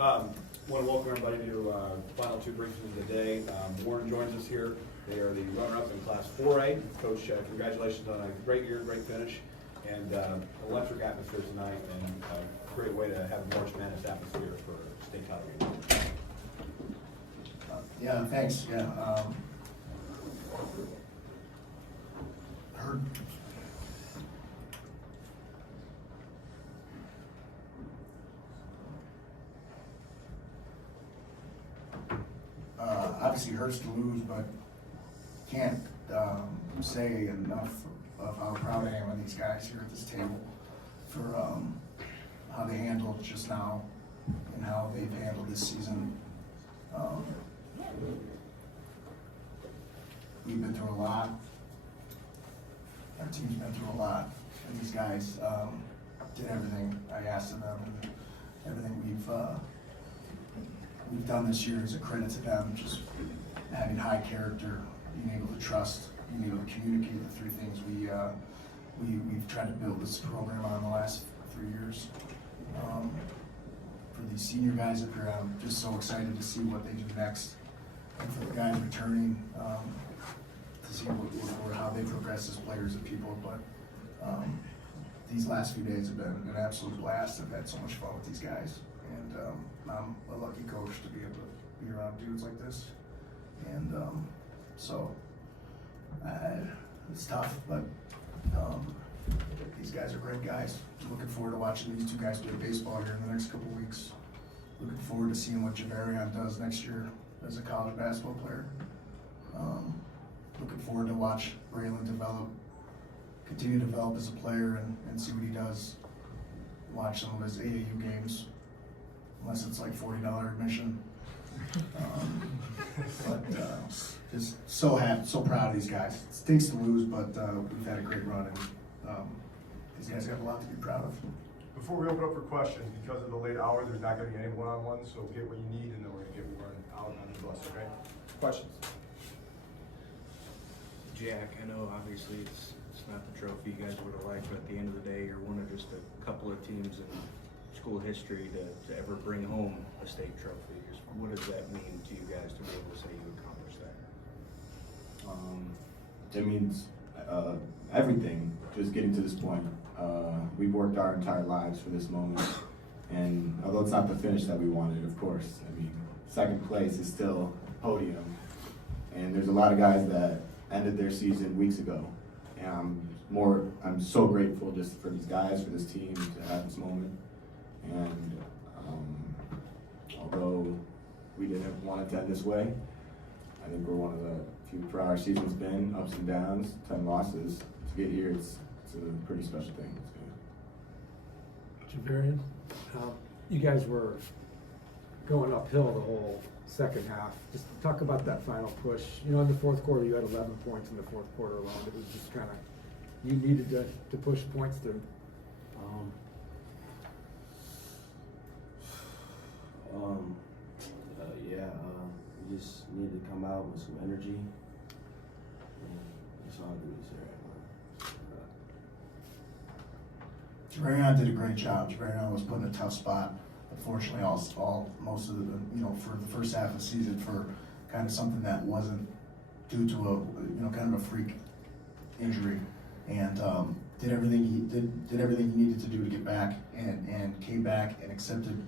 Want to welcome everybody to final two briefings of the day. Warren joins us here. They are the runner-up in Class 4A. Coach, congratulations on a great year, great finish, and electric atmosphere tonight, and a great way to have a March Madness atmosphere for state title. Yeah, thanks. Yeah, heard. Obviously hurts to lose, but can't say enough of how proud I am of these guys here at this table for how they handled just now and how they've handled this season. We've been through a lot. Our team's been through a lot, and these guys did everything I asked of them, and everything we've done this year is a credit to them. Just having high character, being able to trust, being able to communicate the three things we've tried to build this program on the last 3 years. For these senior guys up here, I'm just so excited to see what they do next, and for the guys returning, to see how they progress as players and people. But these last few days have been an absolute blast. I've had so much fun with these guys, and I'm a lucky coach to be able to be around dudes like this. And so it's tough, but these guys are great guys. Looking forward to watching these two guys play baseball here in the next couple of weeks. Looking forward to seeing what Javarion does next year as a college basketball player. Looking forward to watch Braylon continue to develop as a player and see what he does. Watch some of his AAU games, unless it's like $40 admission. But just so happy, so proud of these guys. It stinks to lose, but we've had a great run, and these guys have a lot to be proud of. Before we open up for questions, because of the late hour, there's not going to be any one-on-ones, so get what you need, and then we're going to get Warren out on the bus, okay? Questions? Jack, I know obviously it's not the trophy you guys would have liked, but at the end of the day, you're one of just a couple of teams in school history to ever bring home a state trophy. Just what does that mean to you guys to be able to say you accomplished that? It means everything, just getting to this point. We've worked our entire lives for this moment, and although it's not the finish that we wanted, of course, I mean, second place is still a podium, and there's a lot of guys that ended their season weeks ago, and I'm so grateful just for these guys, for this team to have this moment. And although we didn't want it to end this way, I think we're one of the few. For our season's been ups and downs, 10 losses. To get here, it's a pretty special thing. Javarion, you guys were going uphill the whole second half. Just talk about that final push. You know, in the fourth quarter, you had 11 points in the fourth quarter alone. It was just kind of, you needed to push points through. We just need to come out with some energy. That's all I can say right now. Javarion did a great job. Javarion was put in a tough spot. Unfortunately, most of the for the first half of the season, for kind of something that wasn't due to a kind of a freak injury, and did everything he needed to do to get back, and came back and accepted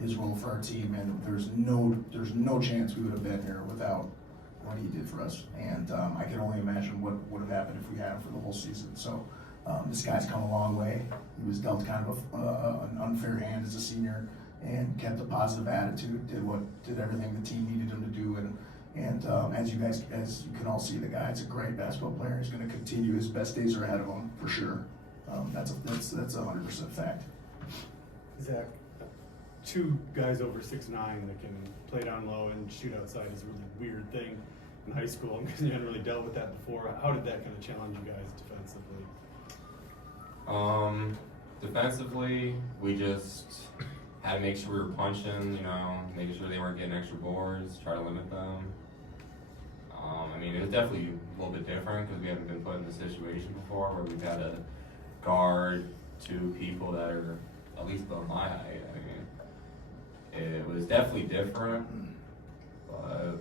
his role for our team. And there's no chance we would have been here without what he did for us. And I can only imagine what would have happened if we had him for the whole season. So this guy's come a long way. He was dealt kind of an unfair hand as a senior, and kept a positive attitude. Did everything the team needed him to do. And as you can all see, the guy's a great basketball player. He's going to continue. His best days are ahead of him for sure. That's 100% fact. Zach, two guys over 6'9" that can play down low and shoot outside is a really weird thing in high school because you hadn't really dealt with that before. How did that kind of challenge you guys defensively? Defensively, we just had to make sure we were punching, making sure they weren't getting extra boards, try to limit them. I mean, it was definitely a little bit different because we haven't been put in this situation before where we've had to guard two people that are at least above my height. I mean, it was definitely different, but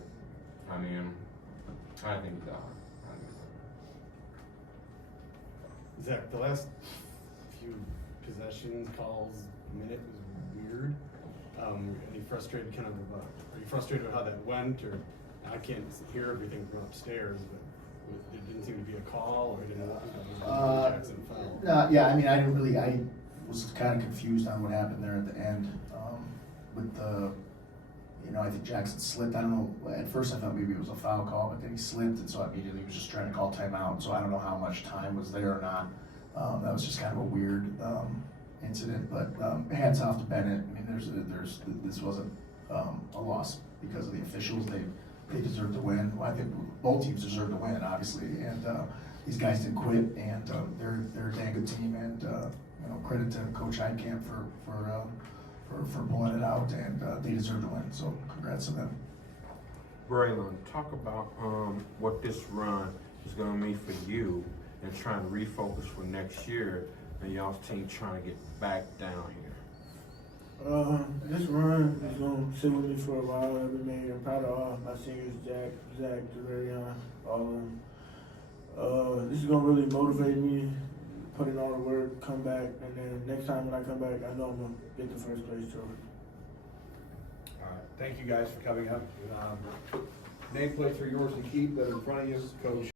I mean, I think we got it. Zach, the last few possessions, calls, minute was weird. Are you frustrated are you frustrated with how that went, or I can't hear everything from upstairs, but it didn't seem to be a call, or it didn't look like Jackson foul? Yeah, I mean, I was kind of confused on what happened there at the end, with the, I think Jackson slipped. I don't know, at first I thought maybe it was a foul call, but then he slipped, and so immediately he was just trying to call timeout, so I don't know how much time was there or not. That was just kind of a weird, incident, but, hands off to Benet. I mean, this wasn't, a loss because of the officials. They deserve to win. Well, I think both teams deserve to win, obviously, and, these guys didn't quit, and, they're a dang good team, and, credit to Coach Heidkamp for pulling it out, and, they deserve to win, so congrats to them. Braylon, talk about what this run is going to mean for you and trying to refocus for next year and y'all's team trying to get back down here. This run is going to sit with me for a while. I'm proud of all my seniors, Zach, Javarion, all of them. This is going to really motivate me, put in all the work, come back, and then next time when I come back, I know I'm going to get the first place trophy. All right, thank you guys for coming up. Nameplates are yours to keep that are in front of you, Coach.